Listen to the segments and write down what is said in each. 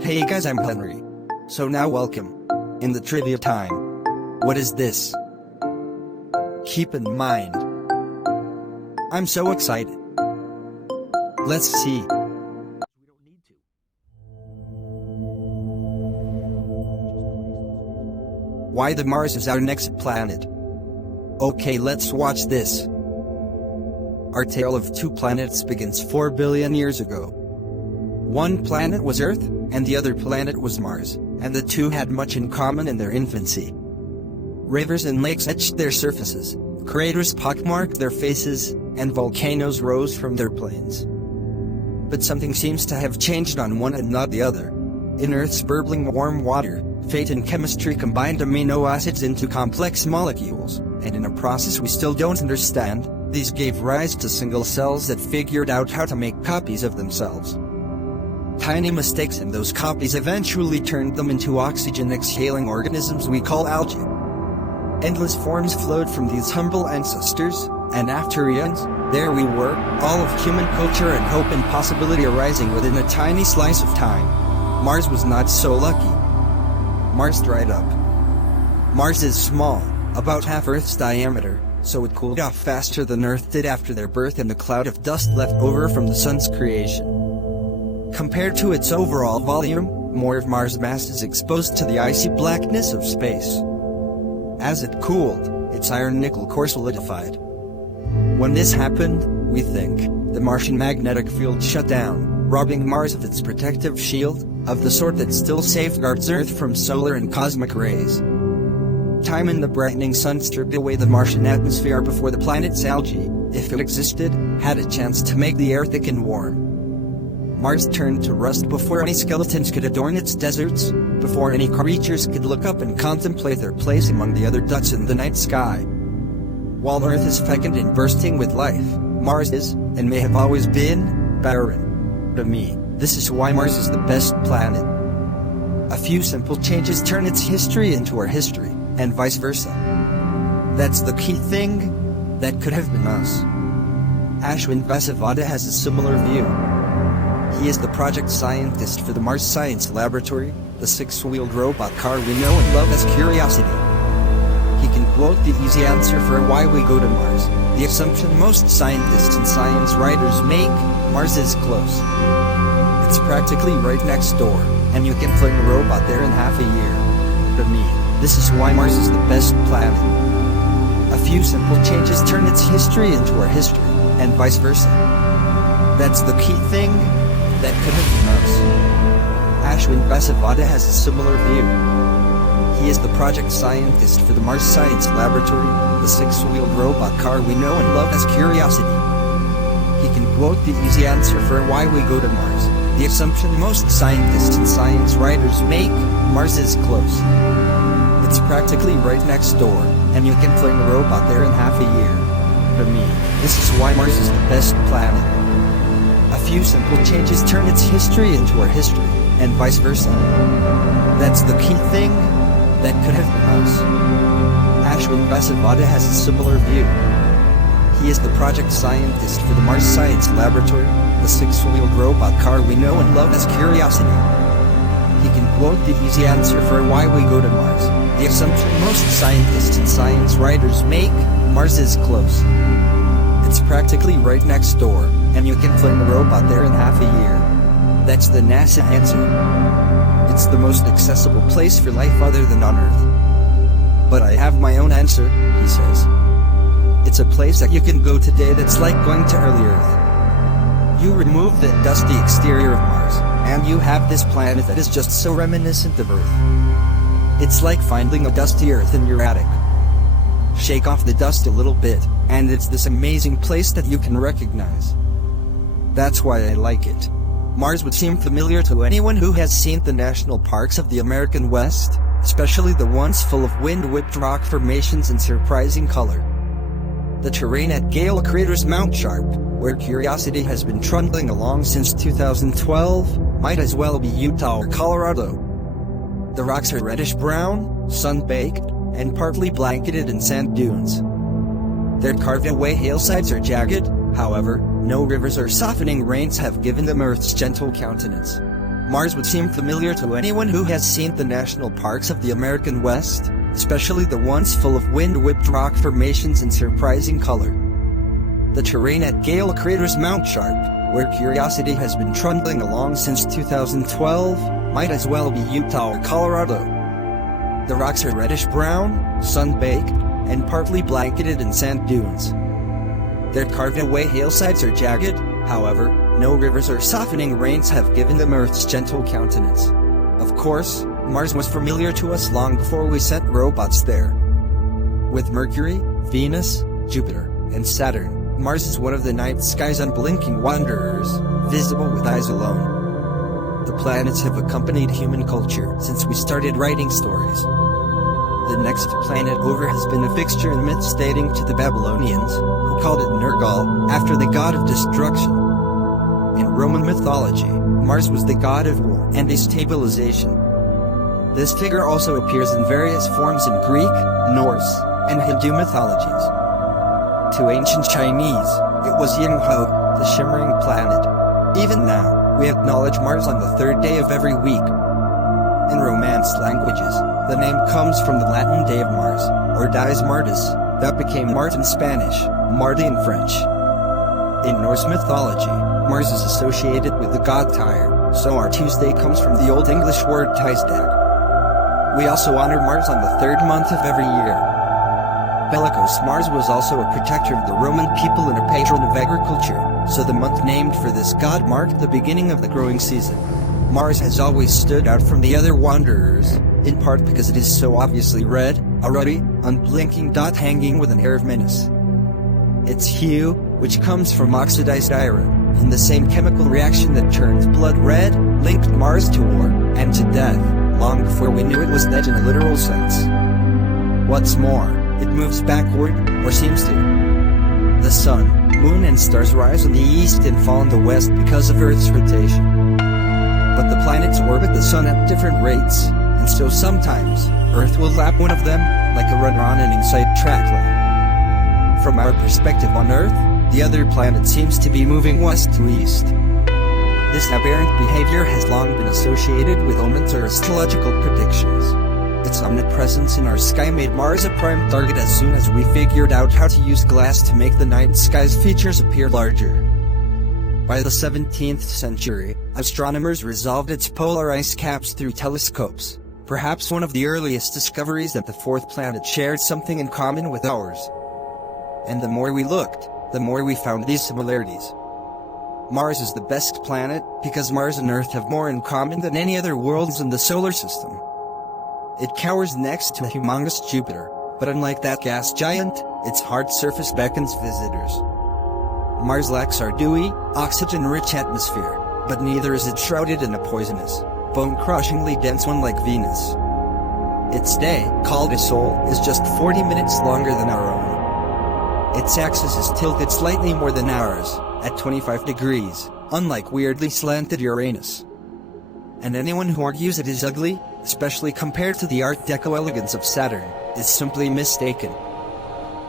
Hey guys, I'm Henry. So now welcome. In the trivia time. What is this? Keep in mind. I'm so excited. Let's see. Why the Mars is our next planet. Okay, let's watch this. Our tale of two planets begins 4 billion years ago. One planet was Earth, and the other planet was Mars, and the two had much in common in their infancy. Rivers and lakes etched their surfaces, craters pockmarked their faces, and volcanoes rose from their plains. But something seems to have changed on one and not the other. In Earth's burbling warm water, fate and chemistry combined amino acids into complex molecules, and in a process we still don't understand, these gave rise to single cells that figured out how to make copies of themselves. Tiny mistakes in those copies eventually turned them into oxygen-exhaling organisms we call algae. Endless forms flowed from these humble ancestors, and after eons, there we were, all of human culture and hope and possibility arising within a tiny slice of time. Mars was not so lucky. Mars dried up. Mars is small, about half Earth's diameter, so it cooled off faster than Earth did after their birth and the cloud of dust left over from the Sun's creation. Compared to its overall volume, more of Mars' mass is exposed to the icy blackness of space. As it cooled, its iron-nickel core solidified. When this happened, we think, the Martian magnetic field shut down, robbing Mars of its protective shield, of the sort that still safeguards Earth from solar and cosmic rays. Time and the brightening sun stripped away the Martian atmosphere before the planet's algae, if it existed, had a chance to make the air thick and warm. Mars turned to rust before any skeletons could adorn its deserts, before any creatures could look up and contemplate their place among the other dots in the night sky. While Earth is fecund and bursting with life, Mars is, and may have always been, barren. To me, this is why Mars is the best planet. A few simple changes turn its history into our history, and vice versa. That's the key thing. That could have been us. Ashwin Vasavada has a similar view. He is the project scientist for the Mars Science Laboratory, the six-wheeled robot car we know and love as Curiosity. He can quote the easy answer for why we go to Mars, the assumption most scientists and science writers make: Mars is close. It's practically right next door, and you can fling a robot there in half a year. To me, this is why Mars is the best planet. A few simple changes turn its history into our history, and vice versa. That's the key thing. That could have been us. Ashwin Vasavada has a similar view. He is the project scientist for the Mars Science Laboratory, the six-wheeled robot car we know and love as Curiosity. He can quote the easy answer for why we go to Mars, the assumption most scientists and science writers make: Mars is close. It's practically right next door, and you can fling a robot there in half a year. To me, this is why Mars is the best planet. A few simple changes turn its history into our history, and vice versa. That's the key thing. That could have been us. Ashwin Vasavada has a similar view. He is the project scientist for the Mars Science Laboratory, the six-wheeled robot car we know and love as Curiosity. He can quote the easy answer for why we go to Mars, the assumption most scientists and science writers make: Mars is close. It's practically right next door, and you can fling the robot there in half a year. That's the NASA answer. It's the most accessible place for life other than on Earth. But I have my own answer, he says. It's a place that you can go today that's like going to early Earth. You remove the dusty exterior of Mars, and you have this planet that is just so reminiscent of Earth. It's like finding a dusty Earth in your attic. Shake off the dust a little bit, and it's this amazing place that you can recognize. That's why I like it. Mars would seem familiar to anyone who has seen the national parks of the American West, especially the ones full of wind-whipped rock formations in surprising color. The terrain at Gale Crater's Mount Sharp, where Curiosity has been trundling along since 2012, might as well be Utah or Colorado. The rocks are reddish-brown, sun-baked, and partly blanketed in sand dunes. Their carved-away hillsides are jagged, however, no rivers or softening rains have given them Earth's gentle countenance. Mars would seem familiar to anyone who has seen the national parks of the American West, especially the ones full of wind-whipped rock formations in surprising color. The terrain at Gale Crater's Mount Sharp, where Curiosity has been trundling along since 2012, might as well be Utah or Colorado. The rocks are reddish-brown, sun-baked, and partly blanketed in sand dunes. Their carved-away hillsides are jagged, however, no rivers or softening rains have given them Earth's gentle countenance. Of course, Mars was familiar to us long before we sent robots there. With Mercury, Venus, Jupiter, and Saturn, Mars is one of the night sky's unblinking wanderers, visible with eyes alone. The planets have accompanied human culture since we started writing stories. The next planet over has been a fixture in myths dating to the Babylonians, who called it Nergal, after the god of destruction. In Roman mythology, Mars was the god of war and destabilization. This figure also appears in various forms in Greek, Norse, and Hindu mythologies. To ancient Chinese, it was Yinghuo, the shimmering planet. Even now, we acknowledge Mars on the third day of every week. In Romance languages, the name comes from the Latin day of Mars, or Dies Martis, that became Mart in Spanish, Mardi in French. In Norse mythology, Mars is associated with the god Tyr, so our Tuesday comes from the Old English word Tisdag. We also honor Mars on the third month of every year. Bellicose Mars was also a protector of the Roman people and a patron of agriculture, so the month named for this god marked the beginning of the growing season. Mars has always stood out from the other wanderers, in part because it is so obviously red, a ruddy, unblinking dot hanging with an air of menace. Its hue, which comes from oxidized iron, in the same chemical reaction that turns blood red, linked Mars to war, and to death, long before we knew it was dead in a literal sense. What's more, it moves backward, or seems to. The sun, moon and stars rise in the east and fall in the west because of Earth's rotation. But the planets orbit the sun at different rates, and so sometimes, Earth will lap one of them, like a runner on an inside track lane. From our perspective on Earth, the other planet seems to be moving west to east. This aberrant behavior has long been associated with omens or astrological predictions. Its omnipresence in our sky made Mars a prime target as soon as we figured out how to use glass to make the night sky's features appear larger. By the 17th century, astronomers resolved its polar ice caps through telescopes, perhaps one of the earliest discoveries that the fourth planet shared something in common with ours. And the more we looked, the more we found these similarities. Mars is the best planet because Mars and Earth have more in common than any other worlds in the solar system. It cowers next to humongous Jupiter, but unlike that gas giant, its hard surface beckons visitors. Mars lacks our dewy, oxygen-rich atmosphere, but neither is it shrouded in a poisonous, bone-crushingly dense one like Venus. Its day, called a Sol, is just 40 minutes longer than our own. Its axis is tilted slightly more than ours, at 25 degrees, unlike weirdly slanted Uranus. And anyone who argues it is ugly, especially compared to the Art Deco elegance of Saturn, is simply mistaken.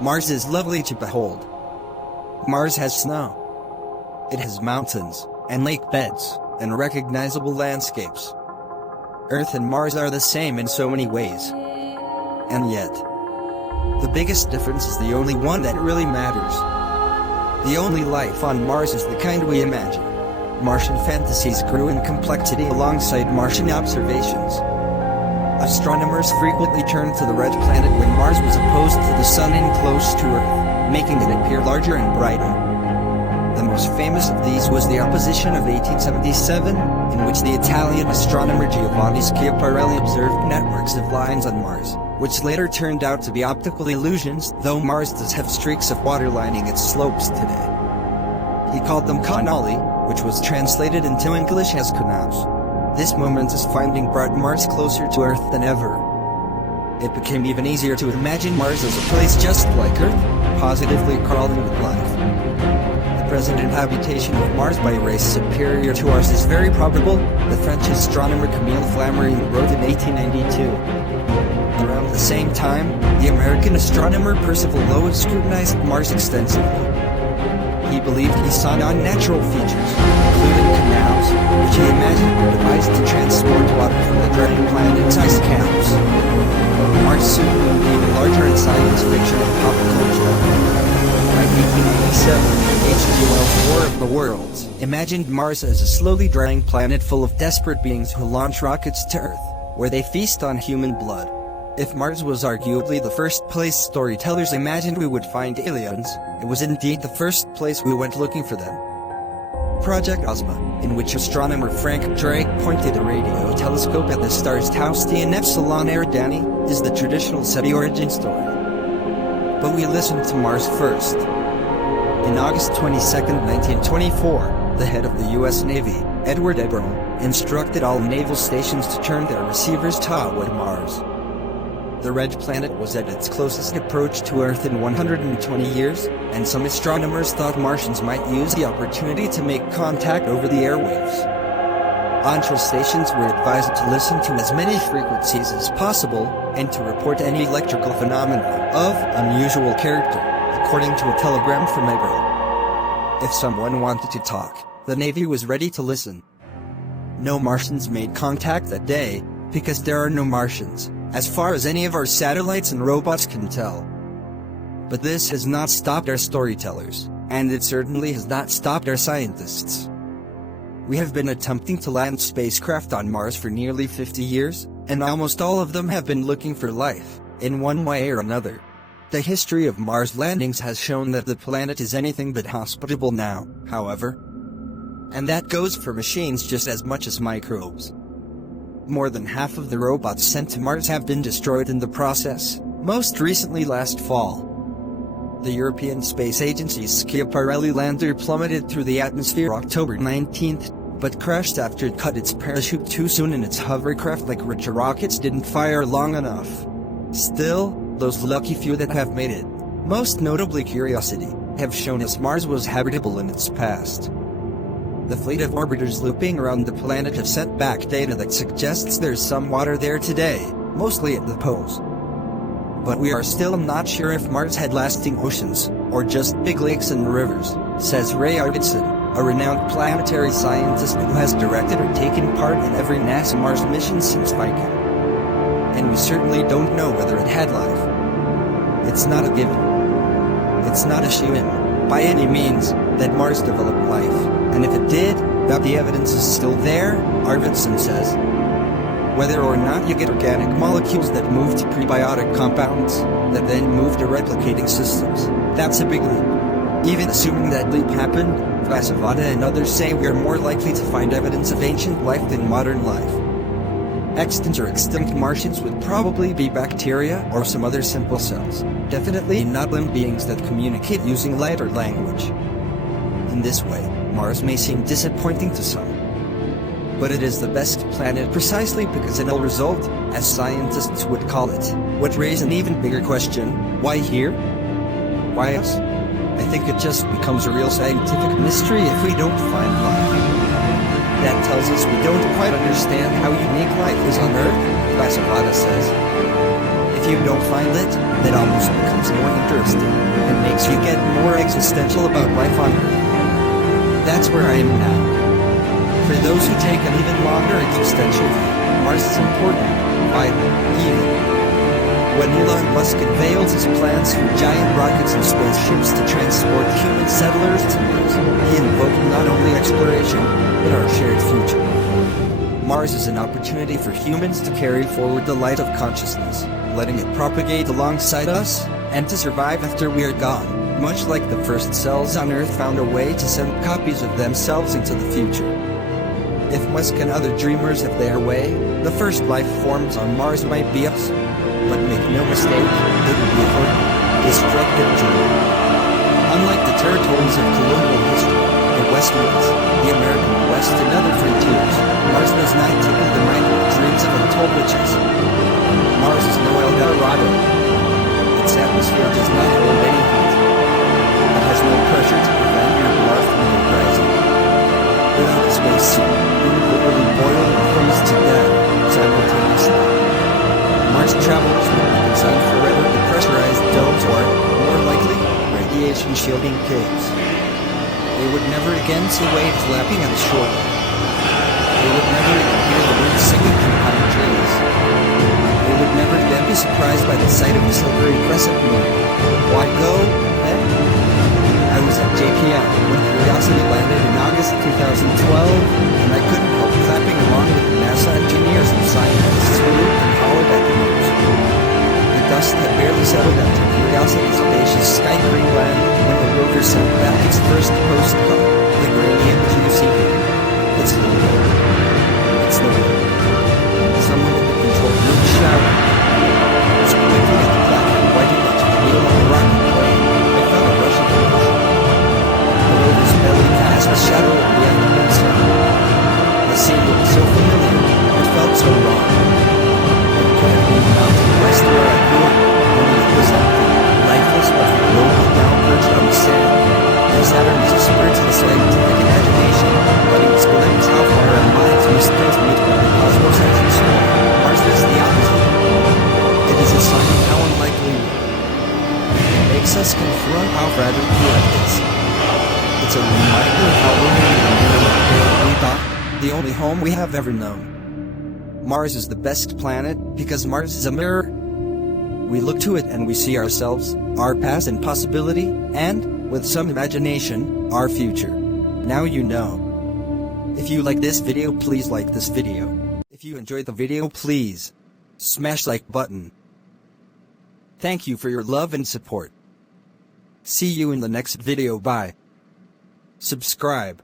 Mars is lovely to behold. Mars has snow. It has mountains, and lake beds, and recognizable landscapes. Earth and Mars are the same in so many ways. And yet, the biggest difference is the only one that really matters. The only life on Mars is the kind we imagine. Martian fantasies grew in complexity alongside Martian observations. Astronomers frequently turned to the red planet when Mars was opposed to the Sun and close to Earth, making it appear larger and brighter. The most famous of these was the opposition of 1877, in which the Italian astronomer Giovanni Schiaparelli observed networks of lines on Mars, which later turned out to be optical illusions, though Mars does have streaks of water lining its slopes today. He called them canali, which was translated into English as canals. This momentous finding brought Mars closer to Earth than ever. It became even easier to imagine Mars as a place just like Earth, positively crawling with life. The present habitation of Mars by a race superior to ours is very probable, the French astronomer Camille Flammarion wrote in 1892. Around the same time, the American astronomer Percival Lowell scrutinized Mars extensively. He believed he saw unnatural features, including canals, which he imagined were devised the worlds imagined Mars as a slowly drying planet full of desperate beings who launch rockets to Earth, where they feast on human blood. If Mars was arguably the first place storytellers imagined we would find aliens, it was indeed the first place we went looking for them. Project Ozma, in which astronomer Frank Drake pointed a radio telescope at the stars Tausti and Epsilon Eridani, is the traditional SETI origin story. But we listened to Mars first. In August 22, 1924, the head of the U.S. Navy, Edward Ebron, instructed all naval stations to turn their receivers toward Mars. The red planet was at its closest approach to Earth in 120 years, and some astronomers thought Martians might use the opportunity to make contact over the airwaves. Onshore stations were advised to listen to as many frequencies as possible, and to report any electrical phenomena of unusual character, according to a telegram from Ebron. If someone wanted to talk, the Navy was ready to listen. No Martians made contact that day, because there are no Martians, as far as any of our satellites and robots can tell. But this has not stopped our storytellers, and it certainly has not stopped our scientists. We have been attempting to land spacecraft on Mars for nearly 50 years, and almost all of them have been looking for life, in one way or another. The history of Mars landings has shown that the planet is anything but hospitable now, however. And that goes for machines just as much as microbes. More than half of the robots sent to Mars have been destroyed in the process, most recently last fall. The European Space Agency's Schiaparelli lander plummeted through the atmosphere October 19th, but crashed after it cut its parachute too soon and its hovercraft like Richard rockets didn't fire long enough. Still, those lucky few that have made it, most notably Curiosity, have shown us Mars was habitable in its past. The fleet of orbiters looping around the planet have sent back data that suggests there's some water there today, mostly at the poles. But we are still not sure if Mars had lasting oceans, or just big lakes and rivers, says Ray Arvidsson, a renowned planetary scientist who has directed or taken part in every NASA Mars mission since Viking. And we certainly don't know whether it had life. It's not a given. It's not a shoo-in, by any means, that Mars developed life. And if it did, that the evidence is still there, Arvidsson says. Whether or not you get organic molecules that move to prebiotic compounds, that then move to replicating systems, that's a big leap. Even assuming that leap happened, Vasavada and others say we are more likely to find evidence of ancient life than modern life. Extant or extinct Martians would probably be bacteria or some other simple cells, definitely not living beings that communicate using light or language. In this way, Mars may seem disappointing to some. But it is the best planet precisely because it will result, as scientists would call it, would raise an even bigger question: why here? Why us? I think it just becomes a real scientific mystery if we don't find life. That tells us we don't quite understand how unique life is on Earth, Vasavada says. If you don't find it, that almost becomes more interesting, and makes you get more existential about life on Earth. That's where I am now. For those who take an even longer existential view, Mars is important, vital, even. When Elon Musk unveiled his plans for giant rockets and spaceships to transport human settlers to Mars, he invoked not only exploration, but our shared future. Mars is an opportunity for humans to carry forward the light of consciousness, letting it propagate alongside us, and to survive after we are gone. Much like the first cells on Earth found a way to send copies of themselves into the future. If Musk and other dreamers have their way, the first life forms on Mars might be us. But make no mistake, it will be a horrible, destructive journey. Unlike the territories of colonial history, the Westwoods, the American West and other frontiers, Mars does not tickle the mind with dreams of untold riches. Mars is no El Dorado. Its atmosphere does not hold any heat. It has no pressure to prevent your blood from rising. Without a spacesuit, you would literally boil and freeze to death simultaneously. Mars travelers would be designed for rather depressurized domes or, more likely, radiation shielding caves. They would never again see waves lapping at the shore. They would never even hear the wind singing through pine trees. They would never again be surprised by the sight of the silvery crescent moon. Why go, then? I was at JPL when Curiosity landed 2012, and I couldn't help clapping along with the NASA engineers and scientists who looked and hollered at the news. The dust had barely settled after Curiosity's audacious sky Greenland when the rover sent back its first postcard, the grainy image you see here. It's the Lord. It's the Lord. Someone in the control room shouted. Squinting at the black and white image of the wheel of the rocket plane, I felt a rush of emotion. The rover's belly cast a shadow of the unknown sun. The scene looked so familiar, it felt so wrong. It could have been mountain west where I grew up, only it was empty, lifeless but broken down perched on the sand. And Saturn is a spur to the scientific imagination, but it explains how far our minds must transmit when the cosmos is too small. Mars is the opposite. It is a sign of how unlikely we are. It makes us confront how fragile the Earth is. It's a reminder of how lonely we thought, the only home we have ever known. Mars is the best planet because Mars is a mirror. We look to it and we see ourselves, our past and possibility, and, with some imagination, our future. Now you know. If you like this video, please like this video. If you enjoyed the video, please smash like button. Thank you for your love and support. See you in the next video. Bye. Subscribe.